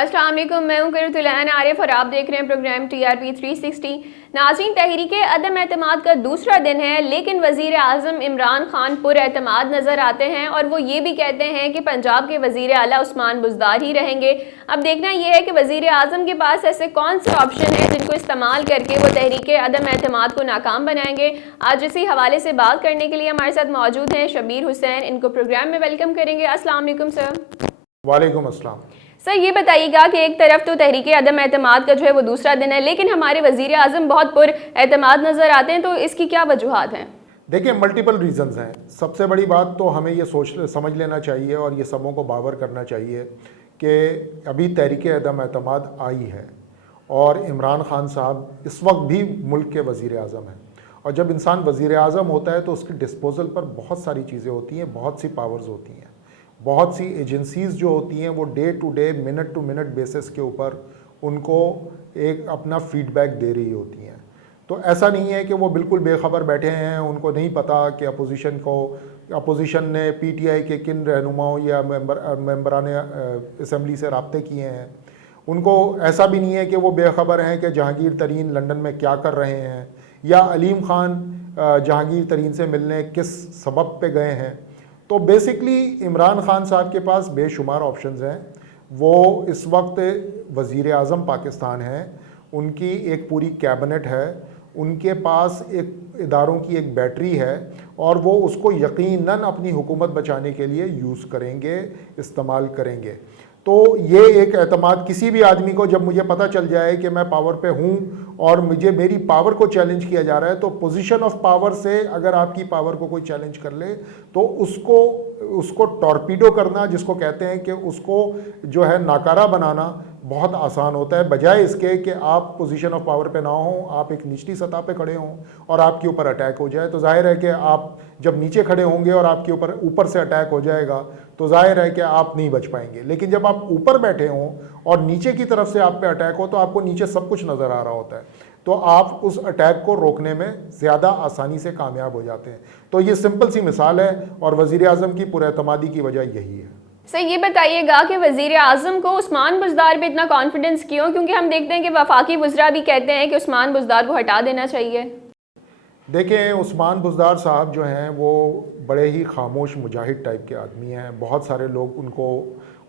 अस्सलाम वालेकुम, मैं हूं करतुलैन आरिफ और आप देख रहे हैं प्रोग्राम TRP 360। नाज़रीन, तहरीक अदम एतमाद का दूसरा दिन है, लेकिन वज़ीर आज़म इमरान खान पुरएतमाद नज़र आते हैं और वो ये भी कहते हैं कि पंजाब के वज़ीर आला उस्मान बुज़दार ही रहेंगे। अब देखना यह है कि वज़ीर आज़म के पास ऐसे कौन से ऑप्शन हैं जिनको इस्तेमाल करके वो तहरीक अदम एतमाद को नाकाम बनाएंगे। आज इसी हवाले से बात करने के लिए हमारे साथ मौजूद हैं शबीर हुसैन। इनको प्रोग्राम में वेलकम करेंगे। अस्सलाम वालेकुम सर। वालेकुम अस्सलाम। सर, ये बताइएगा कि एक तरफ तो तहरीक अदम एतमाद का जो है वो दूसरा दिन है, लेकिन हमारे वज़ीर आज़म बहुत पुरएतमाद नज़र आते हैं, तो इसकी क्या वजूहात हैं? देखिए, मल्टीपल रीजंस हैं। सबसे बड़ी बात तो हमें ये समझ लेना चाहिए और ये सबों को बावर करना चाहिए कि अभी तहरीक अदम एतमाद आई है और इमरान खान साहब इस वक्त भी मुल्क के वज़ीर आज़म हैं। और जब इंसान वज़ीर आज़म होता है तो उसके डिस्पोज़ल पर बहुत सारी चीज़ें होती हैं, बहुत सी पावर्स होती हैं, बहुत सी एजेंसीज़ जो होती हैं वो day to day, minute to minute basis के ऊपर उनको एक अपना फीडबैक दे रही होती हैं। तो ऐसा नहीं है कि वो बिल्कुल बेखबर बैठे हैं, उनको नहीं पता कि अपोजिशन ने PTI के किन रहनुमाओं या मेंबरान असम्बली से रब्ते किए हैं। उनको ऐसा भी नहीं है कि वो बेखबर हैं कि जहांगीर तरीन लंदन में क्या कर रहे हैं या अलीम ख़ान जहांगीर तरीन से मिलने किस सबब पे गए हैं। तो बेसिकली इमरान खान साहब के पास बेशुमार ऑप्शंस हैं। वो इस वक्त वज़ीर आज़म पाकिस्तान हैं, उनकी एक पूरी कैबिनेट है, उनके पास एक इदारों की एक बैटरी है और वो उसको यकीनन अपनी हुकूमत बचाने के लिए यूज़ करेंगे, इस्तेमाल करेंगे। तो ये एक एतमाद किसी भी आदमी को, जब मुझे पता चल जाए कि मैं पावर पे हूँ और मुझे मेरी पावर को चैलेंज किया जा रहा है, तो पोजीशन ऑफ पावर से अगर आपकी पावर को कोई चैलेंज कर ले तो उसको टॉर्पीडो करना, जिसको कहते हैं कि उसको जो है नाकारा बनाना, बहुत आसान होता है, बजाय इसके कि आप पोजीशन ऑफ पावर पे ना हो, आप एक निचली सतह पे खड़े हों और आपके ऊपर अटैक हो जाए। तो जाहिर है कि आप जब नीचे खड़े होंगे और आपके ऊपर से अटैक हो जाएगा तो जाहिर है कि आप नहीं बच पाएंगे। लेकिन जब आप ऊपर बैठे हों और नीचे की तरफ से आप पे अटैक हो तो आपको नीचे सब कुछ नज़र आ रहा होता है, तो आप उस अटैक को रोकने में ज़्यादा आसानी से कामयाब हो जाते हैं। तो ये सिंपल सी मिसाल है और वज़ीर आज़म की पुरएतमादी की वजह यही है। सर, ये बताइएगा कि वज़ीर आज़म को उस्मान बुज़दार पे इतना कॉन्फिडेंस क्यों? क्योंकि हम देखते हैं कि वफाकी वज़रा भी कहते हैं कि उस्मान बुज़दार को हटा देना चाहिए। देखें, उस्मान बुज़दार साहब जो हैं वो बड़े ही खामोश मुजाहिद टाइप के आदमी हैं। बहुत सारे लोग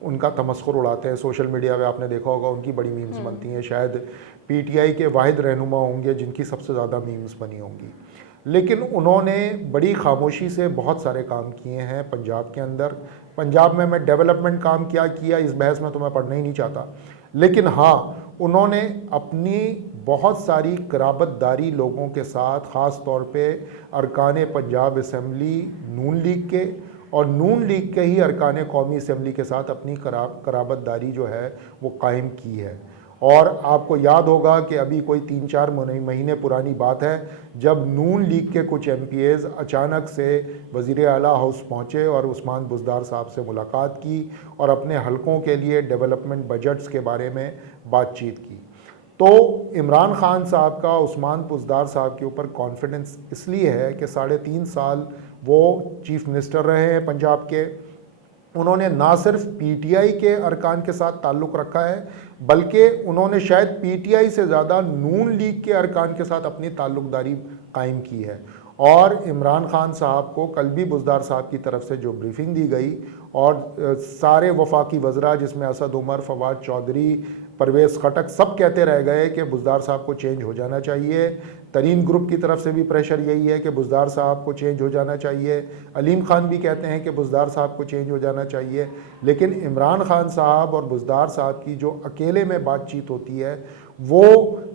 उनका तमस्खुर उड़ाते हैं। सोशल मीडिया पे आपने देखा होगा उनकी बड़ी मीम्स बनती हैं। शायद PTI के वाहिद रहनुमा होंगे जिनकी सबसे ज़्यादा मीम्स बनी होंगी। लेकिन उन्होंने बड़ी खामोशी से बहुत सारे काम किए हैं पंजाब के अंदर। पंजाब में मैं डेवलपमेंट काम क्या किया इस बहस में तो मैं पढ़ना ही नहीं चाहता, लेकिन हाँ, उन्होंने अपनी बहुत सारी कराबतदारी लोगों के साथ, ख़ास तौर पे अरकान पंजाब असम्बली नून लीग के और नून लीग के ही अरकान कौमी असम्बली के साथ अपनी कराबतदारी जो है वो कायम की है। और आपको याद होगा कि अभी कोई 3-4 महीने पुरानी बात है जब नून लीग के कुछ MPAs अचानक से वज़ीर आला हाउस पहुँचे और उस्मान बुज़दार साहब से मुलाकात की और अपने हलकों के लिए डेवलपमेंट बजट्स के बारे में बातचीत की। तो इमरान खान साहब का उस्मान बुज़दार साहब के ऊपर कॉन्फिडेंस इसलिए है कि 3.5 साल वो चीफ़ मिनिस्टर रहे हैं पंजाब के। उन्होंने ना सिर्फ PTI के अरकान के साथ ताल्लुक़ रखा है, बल्कि उन्होंने शायद PTI से ज़्यादा नून लीग के अरकान के साथ अपनी ताल्लुक़दारी कायम की है। और इमरान खान साहब को कल भी बुज़दार साहब की तरफ से जो ब्रीफिंग दी गई और सारे वफाकी वज़रा जिसमें असद उमर, फवाद चौधरी, परवेज़ खटक सब कहते रह गए कि बुज़दार साहब को चेंज हो जाना चाहिए। तरीन ग्रुप की तरफ से भी प्रेशर यही है कि बुज़दार साहब को चेंज हो जाना चाहिए। अलीम ख़ान भी कहते हैं कि बुज़दार साहब को चेंज हो जाना चाहिए। लेकिन इमरान खान साहब और बुज़दार साहब की जो अकेले में बातचीत होती है वो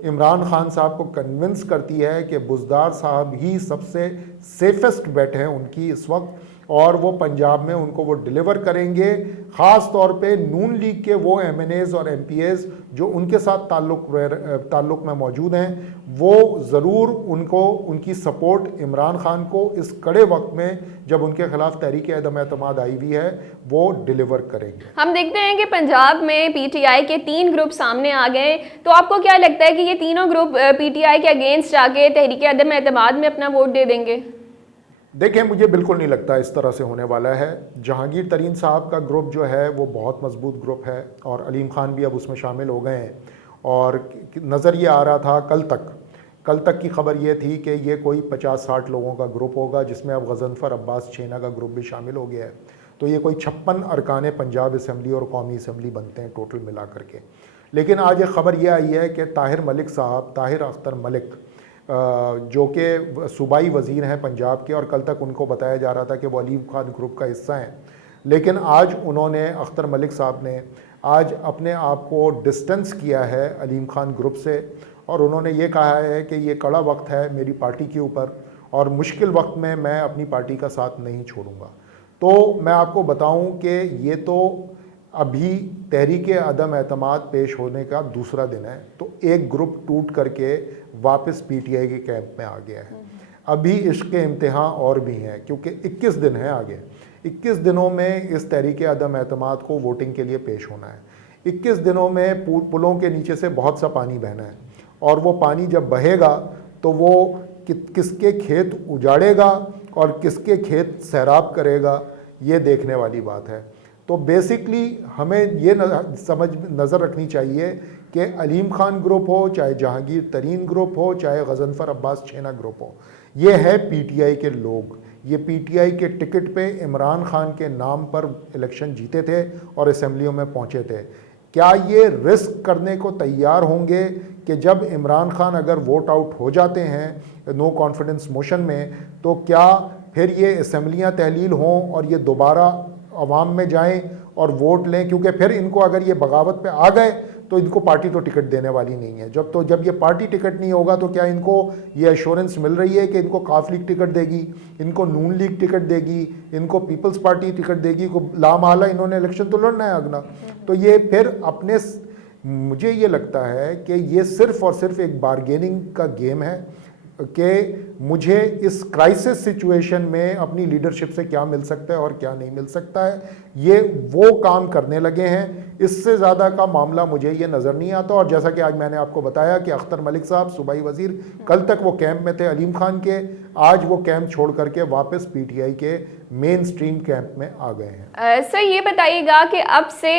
इमरान खान साहब को कन्विंस करती है कि बुज़दार साहब ही सबसे सेफेस्ट बेट हैं उनकी इस वक्त और वो पंजाब में उनको वो डिलीवर करेंगे। ख़ास तौर पे नून लीग के वो MNAs और MPAs जो उनके साथ ताल्लुक़ में मौजूद हैं, वो ज़रूर उनकी सपोर्ट इमरान खान को इस कड़े वक्त में जब उनके खिलाफ तहरीक अदम एतमाद आई हुई है वो डिलीवर करेंगे। हम देखते हैं कि पंजाब में PTI के 3 ग्रुप सामने आ गए, तो आपको क्या लगता है कि ये तीनों ग्रुप PTI के अगेंस्ट जाके तहरीक अदम एतमाद में अपना वोट दे देंगे? देखिए, मुझे बिल्कुल नहीं लगता इस तरह से होने वाला है। जहांगीर तरीन साहब का ग्रुप जो है वो बहुत मजबूत ग्रुप है और अलीम खान भी अब उसमें शामिल हो गए हैं। और नज़र ये आ रहा था कल तक की खबर ये थी कि ये कोई 50-60 लोगों का ग्रुप होगा, जिसमें अब गज़नफ़र अब्बास छेना का ग्रुप भी शामिल हो गया है। तो ये कोई 56 अरकान पंजाब असम्बली और कौमी असम्बली बनते हैं टोटल मिला करके। लेकिन आज एक ख़बर ये आई है कि ताहिर अख्तर मलिक जो कि सूबाई वज़ीर हैं पंजाब के, और कल तक उनको बताया जा रहा था कि वो अलीम खान ग्रुप का हिस्सा हैं, लेकिन आज उन्होंने अख्तर मलिक साहब ने आज अपने आप को डिस्टेंस किया है अलीम खान ग्रुप से, और उन्होंने ये कहा है कि ये कड़ा वक्त है मेरी पार्टी के ऊपर और मुश्किल वक्त में मैं अपनी पार्टी का साथ नहीं छोड़ूंगा। तो मैं आपको बताऊं कि ये तो अभी तहरीक अदम एतमाद पेश होने का दूसरा दिन है, तो एक ग्रुप टूट करके वापस पीटीआई के कैंप में आ गया है। अभी इसके इम्तिहान और भी हैं, क्योंकि 21 दिन है आगे। 21 दिनों में इस तहरीक अदम एतमाद को वोटिंग के लिए पेश होना है। 21 दिनों में पुलों के नीचे से बहुत सा पानी बहना है, और वो पानी जब बहेगा तो वो किसके खेत उजाड़ेगा और किसके खेत सैराब करेगा, ये देखने वाली बात है। तो बेसिकली हमें ये नज़र रखनी चाहिए कि अलीम खान ग्रुप हो, चाहे जहांगीर तरीन ग्रुप हो, चाहे गज़नफ़र अब्बास छेना ग्रुप हो, ये है पीटीआई के लोग। ये पीटीआई के टिकट पे इमरान खान के नाम पर इलेक्शन जीते थे और असम्बलियों में पहुँचे थे। क्या ये रिस्क करने को तैयार होंगे कि जब इमरान खान अगर वोट आउट हो जाते हैं नो कॉन्फिडेंस मोशन में, तो क्या फिर ये असम्बलियाँ तहलील हों और ये दोबारा अवाम में जाएं और वोट लें? क्योंकि फिर इनको अगर ये बगावत पे आ गए तो इनको पार्टी तो टिकट देने वाली नहीं है। जब ये पार्टी टिकट नहीं होगा तो क्या इनको ये एश्योरेंस मिल रही है कि इनको काफ लीग टिकट देगी, इनको नून लीग टिकट देगी, इनको पीपल्स पार्टी टिकट देगी? को लामाला इन्होंने इलेक्शन तो लड़ना है अगला। तो ये फिर मुझे ये लगता है कि ये सिर्फ और सिर्फ एक बारगेनिंग का गेम है कि मुझे इस क्राइसिस सिचुएशन में अपनी लीडरशिप से क्या मिल सकता है और क्या नहीं मिल सकता है, ये वो काम करने लगे हैं। इससे ज़्यादा का मामला मुझे ये नज़र नहीं आता। और जैसा कि आज मैंने आपको बताया कि अख्तर मलिक साहब सूबाई वज़ीर, कल तक वो कैंप में थे अलीम खान के, आज वो कैंप छोड़ करके वापस पीटीआई के मेन स्ट्रीम कैंप में आ गए हैं। सर ये बताइएगा कि अब से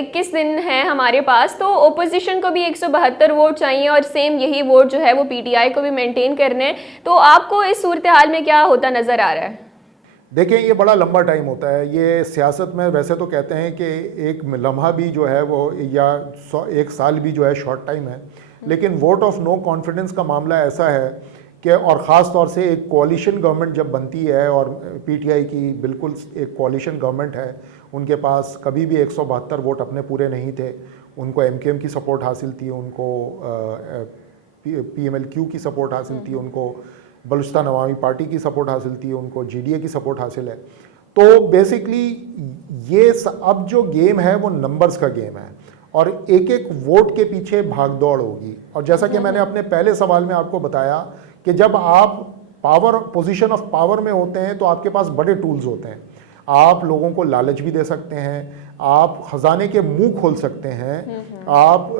21 दिन है हमारे पास, तो ओपोजिशन को भी 172 वोट चाहिए और सेम यही वोट जो है वो पीटीआई को भी मेंटेन करने हैं। तो आपको इस सूरत हाल में क्या होता नज़र आ रहा है? देखिए, ये बड़ा लंबा टाइम होता है। ये सियासत में वैसे तो कहते हैं कि एक लम्हा भी जो है वो या 1 साल भी जो है शॉर्ट टाइम है, लेकिन वोट ऑफ नो कॉन्फिडेंस का मामला ऐसा है कि, और ख़ास तौर से एक कोalition गवर्नमेंट जब बनती है, और पीटीआई की बिल्कुल एक कोalition गवर्नमेंट है, उनके पास कभी भी 172 वोट अपने पूरे नहीं थे। उनको एमकेएम की सपोर्ट हासिल थी, उनको पीएमएलक्यू की सपोर्ट हासिल थी, उनको बलूचिस्तान अवामी पार्टी की सपोर्ट हासिल थी, उनको जीडीए की सपोर्ट हासिल है। तो बेसिकली ये अब जो गेम है वो नंबर्स का गेम है, और एक एक वोट के पीछे भागदौड़ होगी। और जैसा कि मैंने अपने पहले सवाल में आपको बताया कि जब आप पोजीशन ऑफ पावर में होते हैं तो आपके पास बड़े टूल्स होते हैं। आप लोगों को लालच भी दे सकते हैं, आप खजाने के मुंह खोल सकते हैं, आप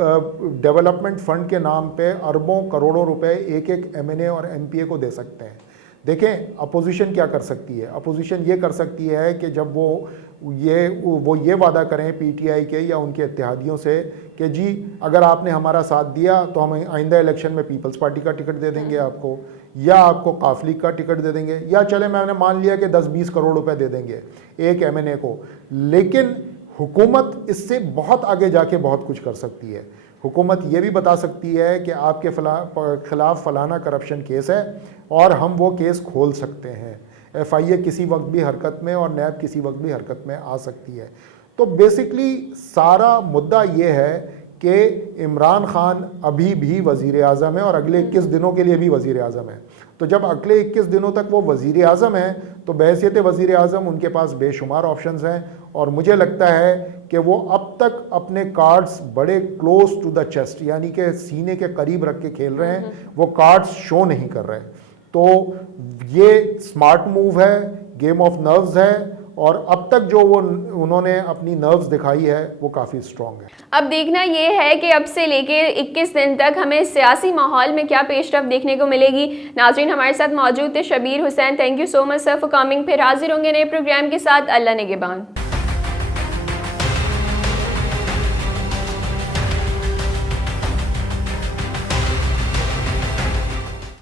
डेवलपमेंट फंड के नाम पे अरबों करोड़ों रुपए एक एक एमएनए और एमपीए को दे सकते हैं। देखें, अपोजिशन क्या कर सकती है? अपोजिशन ये कर सकती है कि जब वो ये वादा करें पीटीआई के या उनके इत्तेहादियों से कि जी अगर आपने हमारा साथ दिया तो हम आइंदा इलेक्शन में पीपल्स पार्टी का टिकट दे देंगे आपको, या आपको काफ लीग का टिकट दे देंगे, या चले मैंने मान लिया कि 10-20 करोड़ रुपए दे देंगे एक एमएनए को। लेकिन हुकूमत इससे बहुत आगे जाके बहुत कुछ कर सकती है। हुकूमत ये भी बता सकती है कि आपके खिलाफ फलाना करप्शन केस है और हम वो केस खोल सकते हैं। एफआईए किसी वक्त भी हरकत में और नैब किसी वक्त भी हरकत में आ सकती है। तो बेसिकली सारा मुद्दा ये है कि इमरान खान अभी भी वज़ीर आज़म है और अगले 21 दिनों के लिए भी वज़ीर आज़म है। तो जब अगले 21 दिनों तक वो वज़ीर आज़म है तो बहैसियत वज़ीर आज़म उनके पास बेशुमार ऑप्शंस हैं, और मुझे लगता है कि वो अब तक अपने कार्ड्स बड़े क्लोज टू द चेस्ट यानी कि सीने के करीब रख के खेल रहे हैं, वो कार्ड्स शो नहीं कर रहे। तो ये स्मार्ट मूव है, गेम ऑफ नर्व्स है, और अब तक जो वो उन्होंने अपनी नर्व्स दिखाई है वो काफ़ी स्ट्रॉन्ग है। अब देखना ये है कि अब से लेके 21 दिन तक हमें सियासी माहौल में क्या पेशरफ देखने को मिलेगी। नाज़रीन, हमारे साथ मौजूद थे Shabir Hussain. Thank you so much sir for coming. फिर हाजिर होंगे नए प्रोग्राम के साथ। अल्लाह निगहबान।